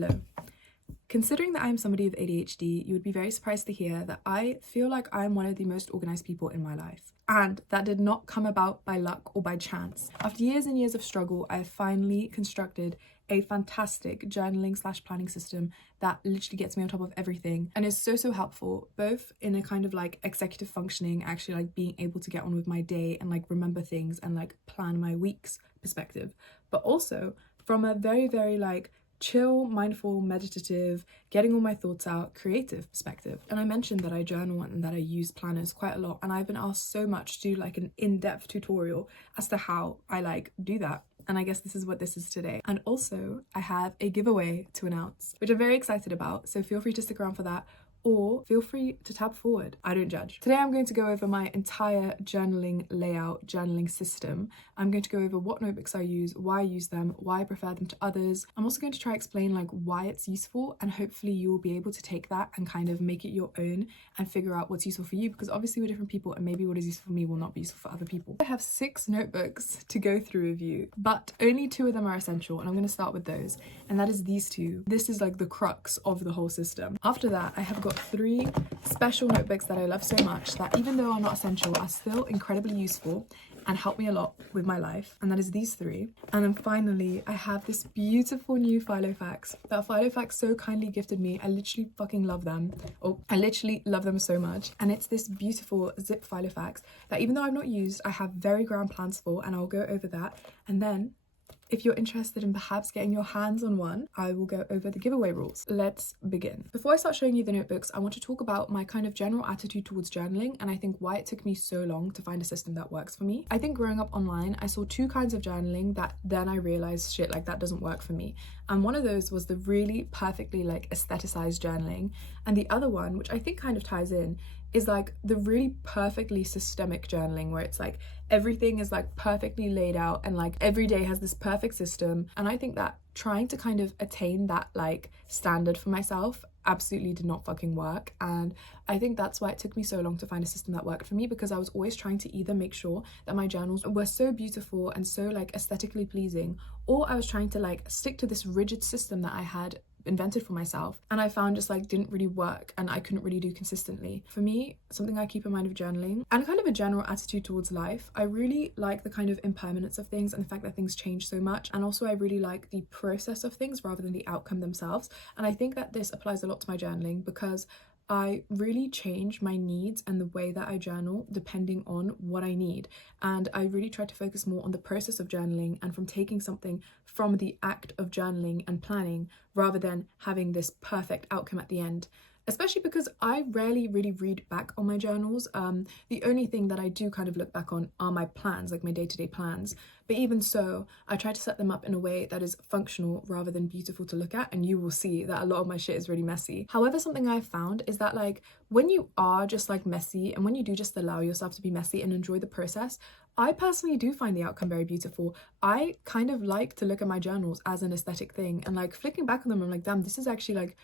Hello. Considering that I'm somebody with ADHD, you would be very surprised to hear that I feel like I'm one of the most organized people in my life. And that did not come about by luck or by chance. After years and years of struggle, I have finally constructed a fantastic journaling/planning system that literally gets me on top of everything and is so helpful, both in a kind of like executive functioning, actually like being able to get on with my day and like remember things and like plan my week's perspective, but also from a very like chill, mindful, meditative, getting all my thoughts out, creative perspective. And I mentioned that I journal and that I use planners quite a lot, and I've been asked so much to do like an in-depth tutorial as to how I like do that. And I guess this is what this is today. And also I have a giveaway to announce, which I'm very excited about, so feel free to stick around for that, or feel free to tab forward. I don't judge. Today I'm going to go over my entire journaling layout, journaling system. I'm going to go over what notebooks I use, why I use them, why I prefer them to others. I'm also going to try explain like why it's useful, and hopefully you will be able to take that and kind of make it your own and figure out what's useful for you, because obviously we're different people and maybe what is useful for me will not be useful for other people. I have 6 notebooks to go through with you, but only 2 of them are essential, and I'm going to start with those, and that is these 2. This is like the crux of the whole system. After that, I have got 3 special notebooks that I love so much that even though are not essential are still incredibly useful and help me a lot with my life, and that is these 3. And then finally I have this beautiful new Filofax that Filofax so kindly gifted me. I literally fucking love them. I literally love them so much, and it's this beautiful zip Filofax that even though I've not used, I have very grand plans for, and I'll go over that. And then if you're interested in perhaps getting your hands on one, I will go over the giveaway rules. Let's begin. Before I start showing you the notebooks, I want to talk about my kind of general attitude towards journaling, and I think why it took me so long to find a system that works for me. I think growing up online, I saw 2 kinds of journaling that then I realized shit, like that doesn't work for me. And one of those was the really perfectly like aestheticized journaling, and the other one, which I think kind of ties in, is like the really perfectly systemic journaling where it's like everything is like perfectly laid out and like every day has this perfect system. And I think that trying to kind of attain that like standard for myself absolutely did not fucking work, and I think that's why it took me so long to find a system that worked for me, because I was always trying to either make sure that my journals were so beautiful and so like aesthetically pleasing, or I was trying to like stick to this rigid system that I had invented for myself, and I found just like didn't really work and I couldn't really do consistently. For me, something I keep in mind with journaling and kind of a general attitude towards life, I really like the kind of impermanence of things and the fact that things change so much, and also I really like the process of things rather than the outcome themselves. And I think that this applies a lot to my journaling because I really change my needs and the way that I journal depending on what I need. And I really try to focus more on the process of journaling and from taking something from the act of journaling and planning rather than having this perfect outcome at the end. Especially because I rarely really read back on my journals. The only thing that I do kind of look back on are my plans, like my day-to-day plans. But even so, I try to set them up in a way that is functional rather than beautiful to look at, and you will see that a lot of my shit is really messy. However, something I've found is that like when you are just like messy and when you do just allow yourself to be messy and enjoy the process, I personally do find the outcome very beautiful. I kind of like to look at my journals as an aesthetic thing, and like flicking back on them, I'm like, damn, this is actually like,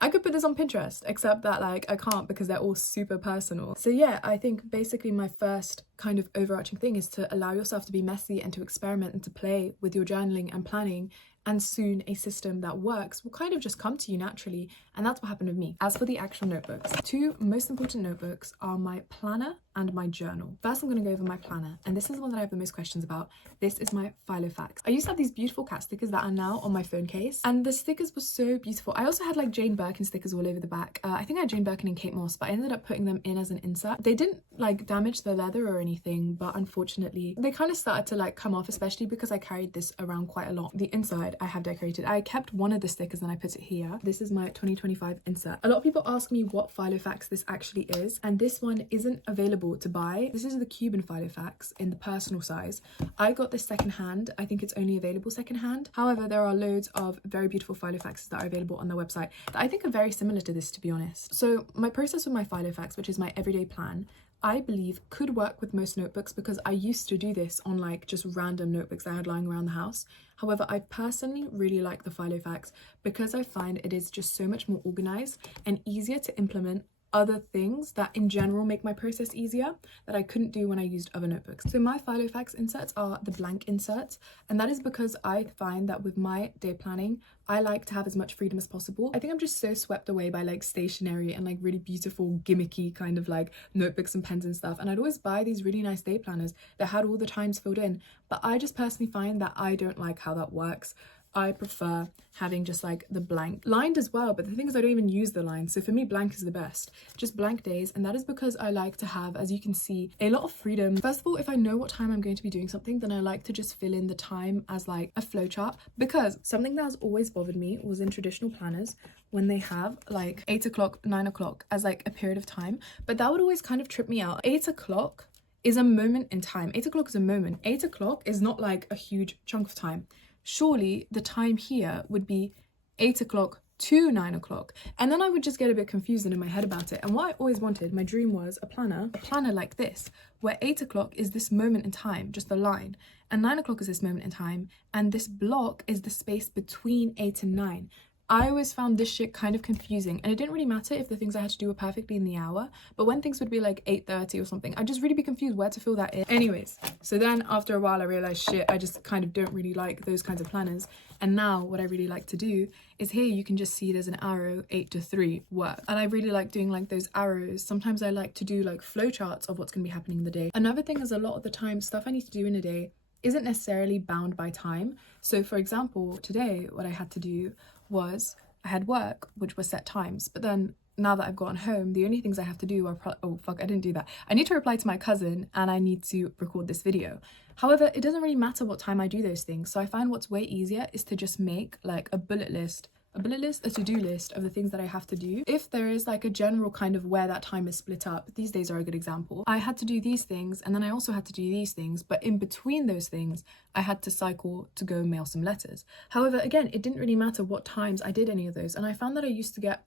I could put this on Pinterest, except that like I can't because they're all super personal. So yeah, I think basically my first kind of overarching thing is to allow yourself to be messy and to experiment and to play with your journaling and planning, and soon a system that works will kind of just come to you naturally, and that's what happened with me. As for the actual notebooks, 2 most important notebooks are my planner and my journal. First, I'm going to go over my planner, and this is the one that I have the most questions about. This is my Filofax. I used to have these beautiful cat stickers that are now on my phone case, and the stickers were so beautiful. I also had like Jane Birkin stickers all over the back. I think I had Jane Birkin and Kate Moss, but I ended up putting them in as an insert. They didn't like damage the leather or anything, but unfortunately they kind of started to like come off, especially because I carried this around quite a lot. The inside I have decorated. I kept one of the stickers and I put it here. This is my 2025 insert. A lot of people ask me what Filofax this actually is, and this one isn't available to buy. This is the Cuban Filofax in the personal size. I got this secondhand. I think it's only available secondhand. However, there are loads of very beautiful Filofaxes that are available on their website that I think are very similar to this, to be honest. So my process with my Filofax, which is my everyday plan, I believe could work with most notebooks because I used to do this on like just random notebooks I had lying around the house. However, I personally really like the Filofax because I find it is just so much more organized and easier to implement other things that in general make my process easier that I couldn't do when I used other notebooks. So my Filofax inserts are the blank inserts, and that is because I find that with my day planning, I like to have as much freedom as possible. I think I'm just so swept away by like stationery and like really beautiful gimmicky kind of like notebooks and pens and stuff, and I'd always buy these really nice day planners that had all the times filled in, but I just personally find that I don't like how that works. I prefer having just like the blank, lined as well, but the thing is I don't even use the lines, so for me blank is the best, just blank days. And that is because I like to have, as you can see, a lot of freedom. First of all, if I know what time I'm going to be doing something, then I like to just fill in the time as like a flowchart, because something that has always bothered me was in traditional planners when they have like 8 o'clock, 9 o'clock as like a period of time, but that would always kind of trip me out. 8 o'clock is a moment in time. 8 o'clock is a moment. 8 o'clock is not like a huge chunk of time. Surely the time here would be 8 o'clock to 9 o'clock. And then I would just get a bit confused in my head about it. And what I always wanted, my dream was a planner like this, where 8 o'clock is this moment in time, just the line, and 9 o'clock is this moment in time, and this block is the space between 8 and 9. I always found this shit kind of confusing, and it didn't really matter if the things I had to do were perfectly in the hour, but when things would be like 8:30 or something, I'd just really be confused where to fill that in. Anyways, so then after a while I realized shit, I just kind of don't really like those kinds of planners, and now what I really like to do is here you can just see there's an arrow 8 to 3 work, and I really like doing like those arrows. Sometimes I like to do like flowcharts of what's going to be happening in the day. Another thing is a lot of the time stuff I need to do in a day isn't necessarily bound by time. So for example, today what I had to do was I had work which was set times, but then now that I've gotten home, the only things I have to do are oh fuck, I didn't do that. I need to reply to my cousin and I need to record this video. However, it doesn't really matter what time I do those things, so I find what's way easier is to just make like a to-do list of the things that I have to do. If there is like a general kind of where that time is split up, these days are a good example. I had to do these things and then I also had to do these things, but in between those things I had to cycle to go mail some letters. However, again, it didn't really matter what times I did any of those, and I found that I used to get,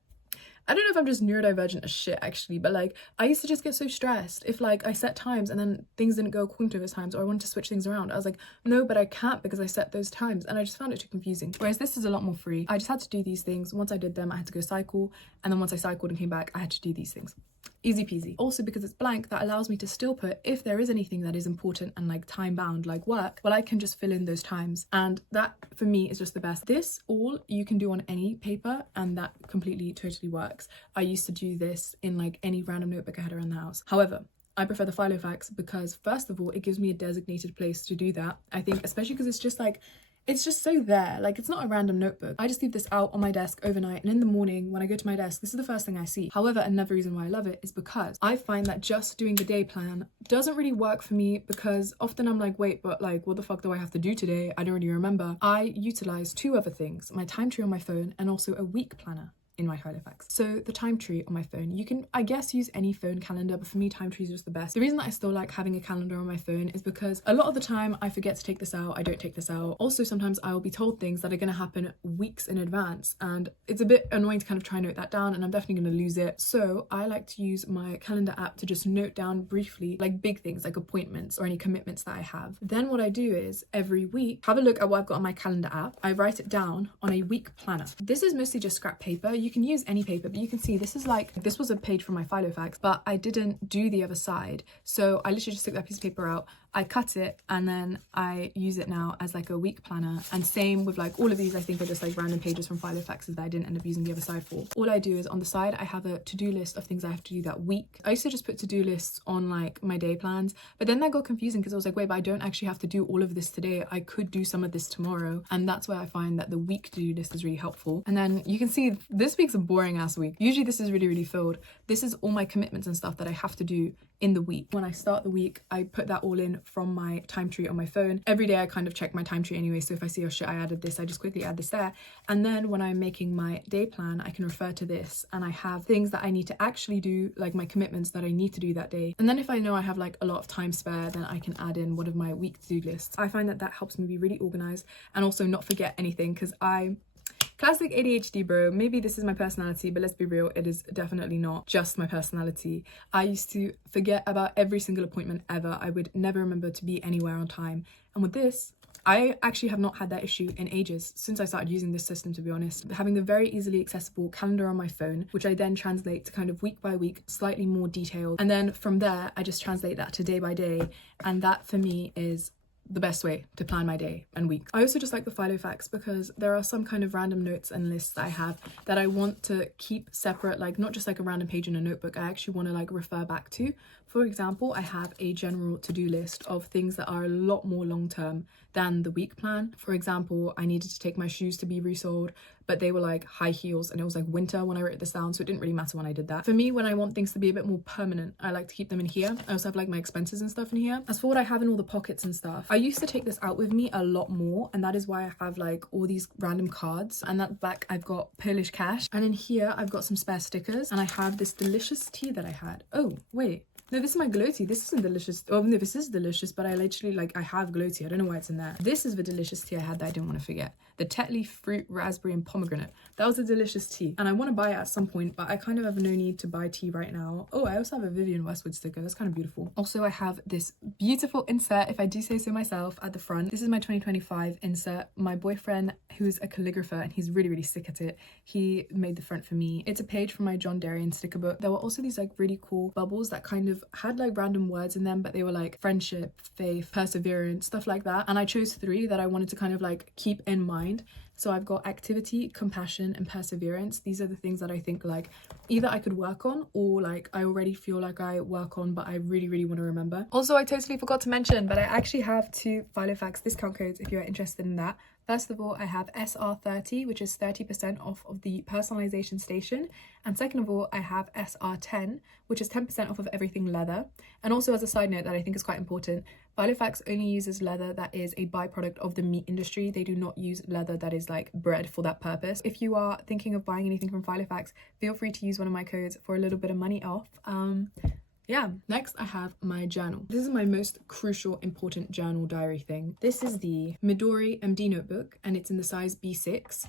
I don't know if I'm just neurodivergent as shit actually, but like I used to just get so stressed if like I set times and then things didn't go according to those times, or I wanted to switch things around. I was like, no, but I can't because I set those times, and I just found it too confusing. Whereas this is a lot more free. I just had to do these things. Once I did them, I had to go cycle, and then once I cycled and came back, I had to do these things. Easy peasy. Also, because it's blank, that allows me to still put, if there is anything that is important and like time bound, like work, well, I can just fill in those times, and that for me is just the best. This all you can do on any paper, and that completely totally works. I used to do this in like any random notebook I had around the house. However, I prefer the Filofax because first of all, it gives me a designated place to do that. I think especially because it's just like, it's just so there, like it's not a random notebook. I just leave this out on my desk overnight, and in the morning when I go to my desk, this is the first thing I see. However, another reason why I love it is because I find that just doing the day plan doesn't really work for me, because often I'm like, wait, but like what the fuck do I have to do today? I don't really remember. I utilize two other things, my time tree on my phone and also a week planner in my Filofax. So the time tree on my phone, you can I guess use any phone calendar, but for me time tree is just the best. The reason that I still like having a calendar on my phone is because a lot of the time I forget to take this out, I don't take this out. Also sometimes I will be told things that are going to happen weeks in advance, and it's a bit annoying to kind of try and note that down, and I'm definitely going to lose it. So I like to use my calendar app to just note down briefly like big things like appointments or any commitments that I have. Then what I do is every week have a look at what I've got on my calendar app. I write it down on a week planner. This is mostly just scrap paper. You can use any paper, but you can see this is like, this was a page from my Filofax, but I didn't do the other side, so I literally just took that piece of paper out, I cut it, and then I use it now as like a week planner. And same with like all of these, I think are just like random pages from Filofaxes that I didn't end up using the other side for. All I do is on the side I have a to-do list of things I have to do that week. I used to just put to-do lists on like my day plans, but then that got confusing because I was like, wait, but I don't actually have to do all of this today, I could do some of this tomorrow. And that's where I find that the week to-do list is really helpful. And then you can see this week's a boring ass week. Usually this is really filled. This is all my commitments and stuff that I have to do in the week. When I start the week, I put that all in from my time tree on my phone. Every day I kind of check my time tree anyway, so if I see, oh shit, I added this, I just quickly add this there. And then when I'm making my day plan, I can refer to this, and I have things that I need to actually do, like my commitments that I need to do that day. And then if I know I have like a lot of time spare, then I can add in one of my week to-do lists. I find that that helps me be really organized and also not forget anything, because classic ADHD, bro. Maybe this is my personality, but let's be real, it is definitely not just my personality. I used to forget about every single appointment ever. I would never remember to be anywhere on time. And with this, I actually have not had that issue in ages, since I started using this system, to be honest. Having a very easily accessible calendar on my phone, which I then translate to kind of week by week, slightly more detailed. And then from there, I just translate that to day by day. And that for me is the best way to plan my day and week. I also just like the Filofax because there are some kind of random notes and lists that I have that I want to keep separate, like not just like a random page in a notebook. I actually want to like refer back to. For example, I have a general to-do list of things that are a lot more long-term than the week plan. For example, I needed to take my shoes to be resoled, but they were like high heels and it was like winter when I wrote this down, so it didn't really matter when I did that. For me, when I want things to be a bit more permanent, I like to keep them in here. I also have like my expenses and stuff in here. As for what I have in all the pockets and stuff, I used to take this out with me a lot more, and that is why I have like all these random cards. And at the back I've got Polish cash, and in here I've got some spare stickers, and I have this delicious tea that I had. Oh wait, no, this is my glow tea. This isn't delicious. Oh no, this is delicious, but I literally like, I have glow tea. I don't know why it's in there. This is the delicious tea I had that I didn't want to forget. The Tetley fruit, raspberry and pomegranate. That was a delicious tea, and I want to buy it at some point, but I kind of have no need to buy tea right now. Oh, I also have a Vivienne Westwood sticker. That's kind of beautiful. Also, I have this beautiful insert, if I do say so myself, at the front. This is my 2025 insert. My boyfriend, who's a calligrapher and he's really, really sick at it, he made the front for me. It's a page from my John Darien sticker book. There were also these like really cool bubbles that kind of had like random words in them, but they were like friendship, faith, perseverance, stuff like that. And I chose 3 that I wanted to kind of like keep in mind. So I've got activity, compassion and perseverance. These are the things that I think like either I could work on or like I already feel like I work on, but I really, really want to remember. Also, I totally forgot to mention, but I actually have 2 Filofax discount codes if you're interested in that. First of all, I have SR30, which is 30% off of the personalization station. And second of all, I have SR10, which is 10% off of everything leather. And also, as a side note that I think is quite important, Filofax only uses leather that is a byproduct of the meat industry. They do not use leather that is like bred for that purpose. If you are thinking of buying anything from Filofax, feel free to use one of my codes for a little bit of money off. Yeah, next I have my journal. This is my most crucial, important journal diary thing. This is the Midori MD Notebook, and it's in the size B6.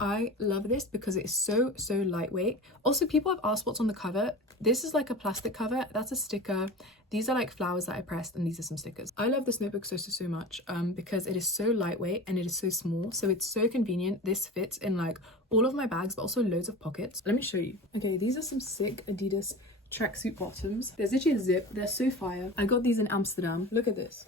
I love this because it is so lightweight. Also, people have asked what's on the cover. This is like a plastic cover. That's a sticker. These are like flowers that I pressed, and these are some stickers. I love this notebook so much because it is so lightweight and it is so small, so it's so convenient. This fits in like all of my bags, but also loads of pockets. Let me show you. Okay, these are some sick Adidas tracksuit bottoms. There's literally a zip. They're so fire. I got these in Amsterdam. Look at this.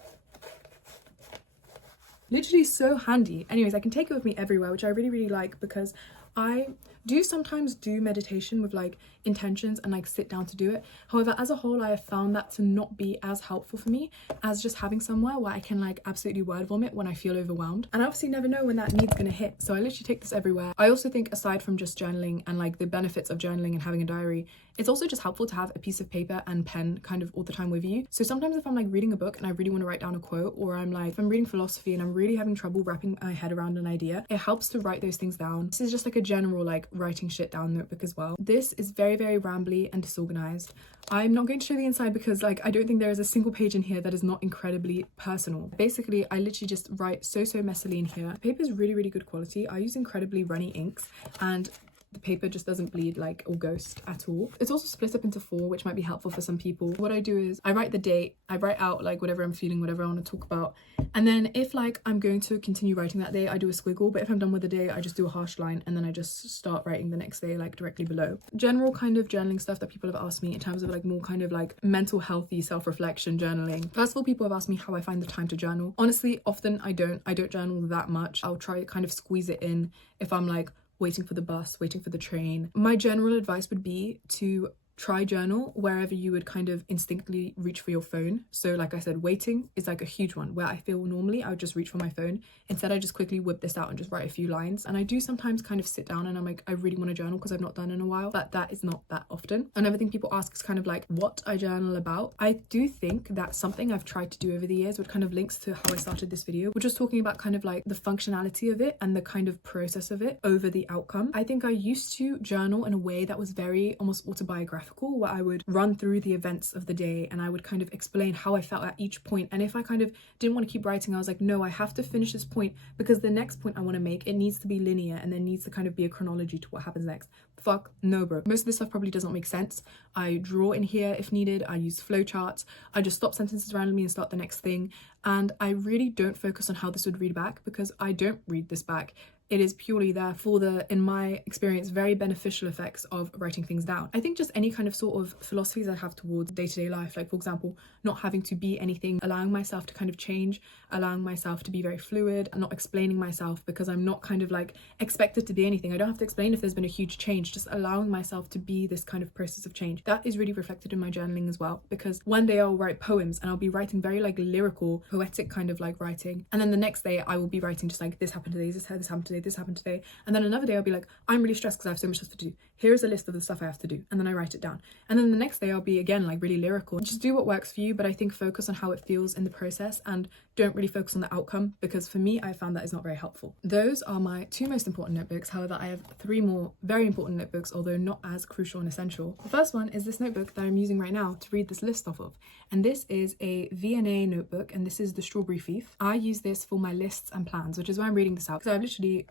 Literally so handy. Anyways, I can take it with me everywhere, which I really like because I do sometimes do meditation with like intentions and like sit down to do it. However, as a whole, I have found that to not be as helpful for me as just having somewhere where I can like absolutely word vomit when I feel overwhelmed. And I obviously never know when that need's gonna hit, so I literally take this everywhere. I also think, aside from just journaling and like the benefits of journaling and having a diary, it's also just helpful to have a piece of paper and pen kind of all the time with you. So sometimes if I'm like reading a book and I really want to write down a quote, or I'm like, if I'm reading philosophy and I'm really having trouble wrapping my head around an idea, it helps to write those things down. This is just like a general like writing shit down notebook as well. This is very rambly and disorganized. I'm not going to show the inside because like I don't think there is a single page in here that is not incredibly personal. Basically, I literally just write so messily in here. The paper is really good quality. I use incredibly runny inks, and the paper just doesn't bleed like or ghost at all. It's also split up into 4, which might be helpful for some people. What I do is I write the date, I write out like whatever I'm feeling, whatever I want to talk about, and then if like I'm going to continue writing that day, I do a squiggle, but if I'm done with the day, I just do a harsh line, and then I just start writing the next day like directly below. General kind of journaling stuff that people have asked me in terms of like more kind of like mental healthy self-reflection journaling. First of all, people have asked me how I find the time to journal. Honestly, often I don't journal that much. I'll try to kind of squeeze it in if I'm like waiting for the bus, waiting for the train. My general advice would be to try journal wherever you would kind of instinctively reach for your phone. So like I said, waiting is like a huge one, where I feel normally I would just reach for my phone. Instead, I just quickly whip this out and just write a few lines. And I do sometimes kind of sit down and I'm like, I really want to journal because I've not done in a while, but that is not that often. Another thing people ask is kind of like what I journal about. I do think that something I've tried to do over the years, which kind of links to how I started this video, which was talking about kind of like the functionality of it and the kind of process of it over the outcome. I think I used to journal in a way that was very almost autobiographical. autobiographical, where I would run through the events of the day and I would kind of explain how I felt at each point. And if I kind of didn't want to keep writing, I was like, no, I have to finish this point because the next point I want to make, it needs to be linear and there needs to kind of be a chronology to what happens next. Fuck no, bro. Most of this stuff probably does not make sense. I draw in here if needed. I use flowcharts. I just stop sentences randomly and start the next thing. And I really don't focus on how this would read back because I don't read this back. It is purely there for the, in my experience, very beneficial effects of writing things down. I think just any kind of sort of philosophies I have towards day-to-day life, like for example, not having to be anything, allowing myself to kind of change, allowing myself to be very fluid, not explaining myself because I'm not kind of like expected to be anything. I don't have to explain if there's been a huge change, just allowing myself to be this kind of process of change. That is really reflected in my journaling as well, because one day I'll write poems and I'll be writing very like lyrical, poetic kind of like writing. And then the next day I will be writing just like this happened today, this happened today, this happened today. And then another day I'll be like, I'm really stressed because I have so much stuff to do. Here's a list of the stuff I have to do. And then I write it down. And then the next day I'll be again like really lyrical. Just do what works for you, but I think focus on how it feels in the process and don't really focus on the outcome, because for me I found that is not very helpful. Those are my 2 most important notebooks. However, I have 3 more very important notebooks, although not as crucial and essential. The first one is this notebook that I'm using right now to read this list off of. And this is a V&A notebook, and this is the Strawberry Thief. I use this for my lists and plans, which is why I'm reading this out. So I've literally,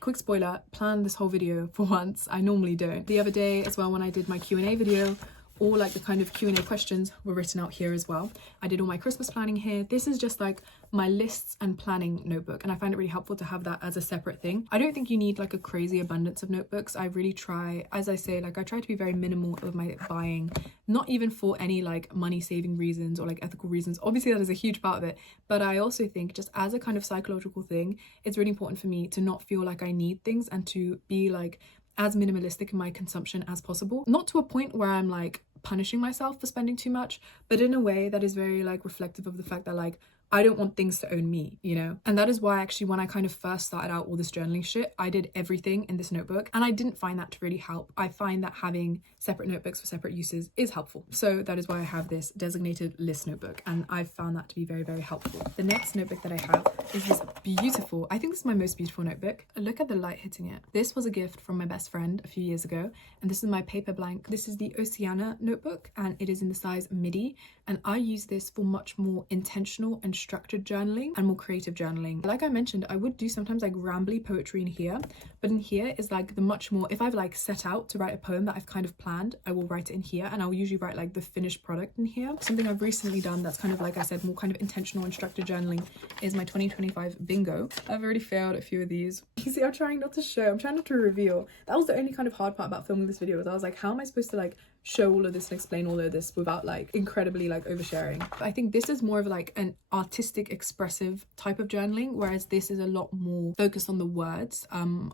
quick spoiler, planned this whole video for once. I normally don't. The other day as well, when I did my Q&A video, all like the kind of Q&A questions were written out here as well. I did all my Christmas planning here. This is just like my lists and planning notebook, and I find it really helpful to have that as a separate thing. I don't think you need like a crazy abundance of notebooks. I really try, as I say, like I try to be very minimal of my buying, not even for any like money saving reasons or like ethical reasons. Obviously that is a huge part of it, but I also think just as a kind of psychological thing, it's really important for me to not feel like I need things and to be like as minimalistic in my consumption as possible. Not to a point where I'm like punishing myself for spending too much, but in a way that is very like reflective of the fact that like I don't want things to own me, you know? And that is why actually when I kind of first started out all this journaling shit, I did everything in this notebook, and I didn't find that to really help. I find that having separate notebooks for separate uses is helpful. So that is why I have this designated list notebook, and I've found that to be very, very helpful. The next notebook that I have is this beautiful, I think this is my most beautiful notebook. Look at the light hitting it. This was a gift from my best friend a few years ago, and this is my Paperblank. This is the Oceania notebook, and it is in the size Midi, and I use this for much more intentional and structured journaling and more creative journaling. Like I mentioned, I would do sometimes like rambly poetry in here, but in here is like the much more, if I've like set out to write a poem that I've kind of planned, I will write it in here, and I'll usually write like the finished product in here. Something I've recently done that's kind of, like I said, more kind of intentional and structured journaling is my 2025 bingo. I've already failed a few of these. You see, I'm trying not to show, I'm trying not to reveal. That was the only kind of hard part about filming this video, was I was like, how am I supposed to like show all of this and explain all of this without like incredibly like oversharing? But I think this is more of like an artistic, expressive type of journaling, whereas this is a lot more focused on the words,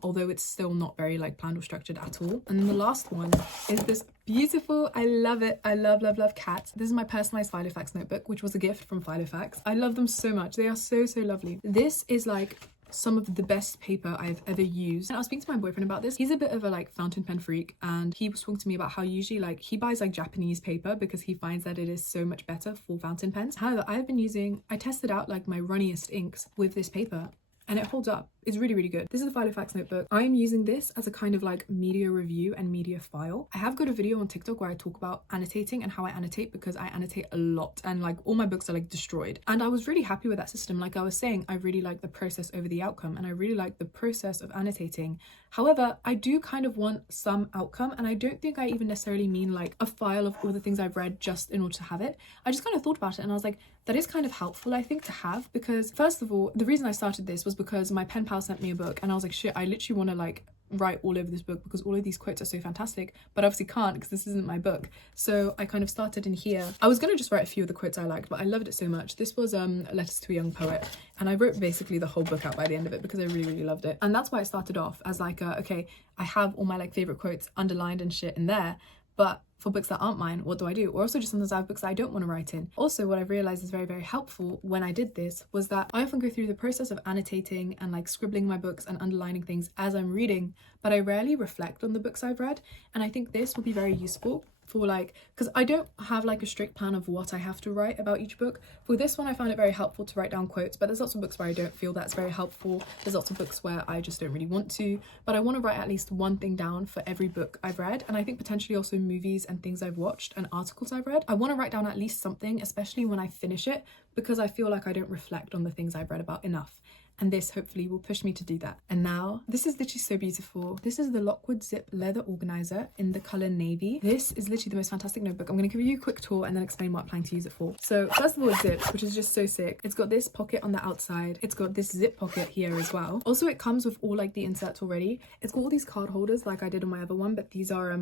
although it's still not very like planned or structured at all. And then the last one is this beautiful, I love it, I love cats. This is my personalized Filofax notebook, which was a gift from Filofax. I love them so much. They are so lovely. This is like some of the best paper I've ever used. And I was speaking to my boyfriend about this. He's a bit of a like fountain pen freak, and he was talking to me about how usually like he buys like Japanese paper because he finds that it is so much better for fountain pens. However, I tested out like my runniest inks with this paper, and it holds up. It's really good. This is the Filofax notebook. I'm using this as a kind of like media review and media file. I have got a video on TikTok where I talk about annotating and how I annotate, because I annotate a lot and like all my books are like destroyed. And I was really happy with that system. Like I was saying, I really like the process over the outcome, and I really like the process of annotating. However, I do kind of want some outcome, and I don't think I even necessarily mean like a file of all the things I've read just in order to have it. I just kind of thought about it and I was like, that is kind of helpful, I think, to have, because first of all, the reason I started this was because my pen pal sent me a book, and I was like, shit, I literally want to like write all over this book because all of these quotes are so fantastic, but obviously can't because this isn't my book. So I kind of started in here. I was gonna just write a few of the quotes I liked, but I loved it so much. This was Letters to a Young Poet, and I wrote basically the whole book out by the end of it because I really loved it. And that's why I started off as like okay, I have all my like favorite quotes underlined and shit in there, but for books that aren't mine, what do I do? Or also just sometimes I have books that I don't want to write in. Also, what I've realized is very helpful when I did this was that I often go through the process of annotating and like scribbling my books and underlining things as I'm reading, but I rarely reflect on the books I've read. And I think this will be very useful for like, because I don't have like a strict plan of what I have to write about each book. For this one I found it very helpful to write down quotes, but there's lots of books where I don't feel that's very helpful. There's lots of books where I just don't really want to, but I want to write at least one thing down for every book I've read, and I think potentially also movies and things I've watched and articles I've read. I want to write down at least something, especially when I finish it, because I feel like I don't reflect on the things I've read about enough. And this hopefully will push me to do that. And now, this is literally so beautiful. This is the Lockwood Zip Leather Organiser in the colour navy. This is literally the most fantastic notebook. I'm going to give you a quick tour and then explain what I'm planning to use it for. So first of all, it zips, which is just so sick. It's got this pocket on the outside. It's got this zip pocket here as well. Also, it comes with all like the inserts already. It's got all these card holders like I did on my other one, but these are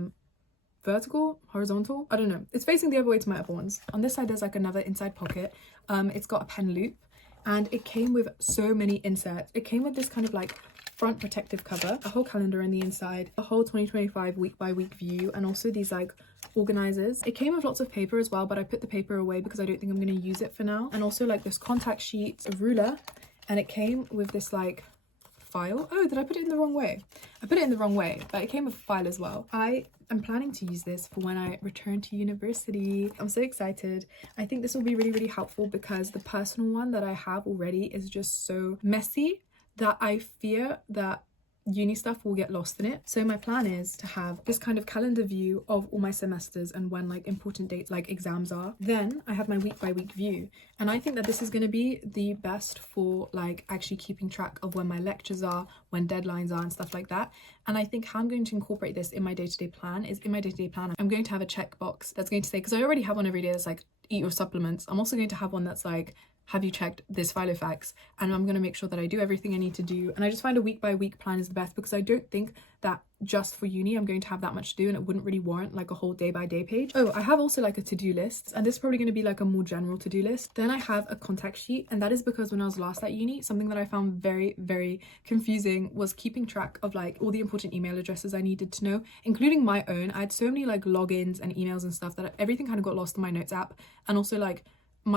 vertical, horizontal, I don't know. It's facing the other way to my other ones. On this side, there's like another inside pocket. It's got a pen loop. And it came with so many inserts. It came with this kind of like front protective cover, a whole calendar on the inside, a whole 2025 week by week view, and also these like organizers. It came with lots of paper as well, but I put the paper away because I don't think I'm going to use it for now. And also like this contact sheet, a ruler, and it came with this like file. Oh, did I put it in the wrong way? I put it in the wrong way, but it came with a file as well. I'm planning to use this for when I return to university. I'm so excited. I think this will be really, really helpful because the personal one that I have already is just so messy that I fear that uni stuff will get lost in it. So my plan is to have this kind of calendar view of all my semesters and when like important dates like exams are. Then I have my week by week view, and I think that this is going to be the best for like actually keeping track of when my lectures are, when deadlines are and stuff like that. And I think how I'm going to incorporate this in my day-to-day plan is in my day-to-day plan I'm going to have a checkbox that's going to say, because I already have one every day that's like eat your supplements, I'm also going to have one that's like, have you checked this Filofax? And I'm going to make sure that I do everything I need to do. And I just find a week by week plan is the best because I don't think that just for uni I'm going to have that much to do, and it wouldn't really warrant like a whole day by day page. Oh, I have also like a to-do list, and this is probably going to be like a more general to-do list. Then I have a contact sheet, and that is because when I was last at uni, something that I found very, very confusing was keeping track of like all the important email addresses I needed to know, including my own. I had so many like logins and emails and stuff that everything kind of got lost in my notes app, and also like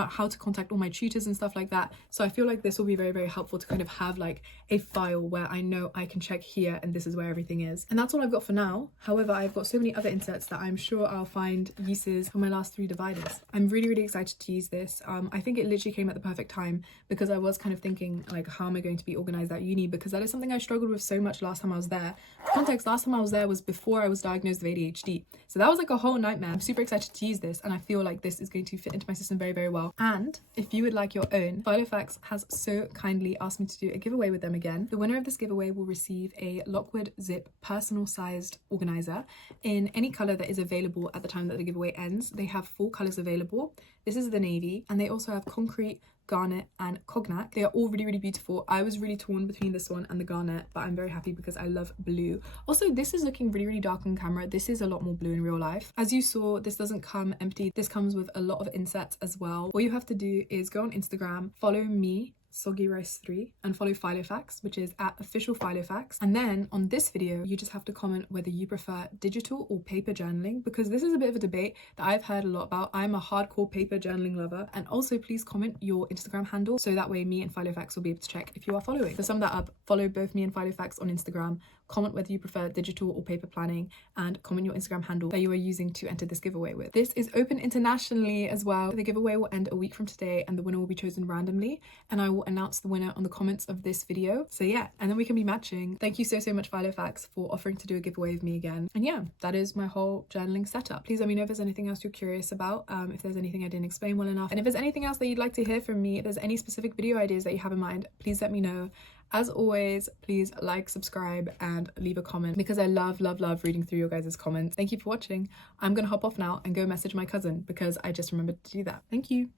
how to contact all my tutors and stuff like that. So I feel like this will be very, very helpful to kind of have like a file where I know I can check here and this is where everything is. And that's all I've got for now. However, I've got so many other inserts that I'm sure I'll find uses for my last 3 dividers. I'm really, really excited to use this. I think it literally came at the perfect time because I was kind of thinking like, how am I going to be organized at uni? Because that is something I struggled with so much last time I was there. For context, last time I was there was before I was diagnosed with ADHD. So that was like a whole nightmare. I'm super excited to use this, and I feel like this is going to fit into my system very, very well. And if you would like your own, Filofax has so kindly asked me to do a giveaway with them again. The winner of this giveaway will receive a Lockwood Zip personal-sized organizer in any colour that is available at the time that the giveaway ends. They have 4 colours available. This is the navy, and they also have concrete, garnet and cognac. They are all really, really beautiful. I was really torn between this one and the garnet, but I'm very happy because I love blue. Also, this is looking really, really dark on camera. This is a lot more blue in real life. As you saw, this doesn't come empty. This comes with a lot of inserts as well. All you have to do is go on Instagram, follow me, Soggy Rice 3, and follow Filofax, which is at official Filofax. And then on this video, you just have to comment whether you prefer digital or paper journaling, because this is a bit of a debate that I've heard a lot about. I'm a hardcore paper journaling lover. And also please comment your Instagram handle, so that way me and Filofax will be able to check if you are following. To sum that up, follow both me and Filofax on Instagram, comment whether you prefer digital or paper planning, and comment your Instagram handle that you are using to enter this giveaway with. This is open internationally as well. The giveaway will end a week from today, and the winner will be chosen randomly, and I will announce the winner on the comments of this video. So yeah, and then we can be matching. Thank you so much Filofax for offering to do a giveaway with me again. And yeah, that is my whole journaling setup. Please let me know if there's anything else you're curious about, if there's anything I didn't explain well enough, and if there's anything else that you'd like to hear from me, if there's any specific video ideas that you have in mind, please let me know. As always, please like, subscribe, and leave a comment because I love reading through your guys' comments. Thank you for watching. I'm gonna hop off now and go message my cousin because I just remembered to do that. Thank you.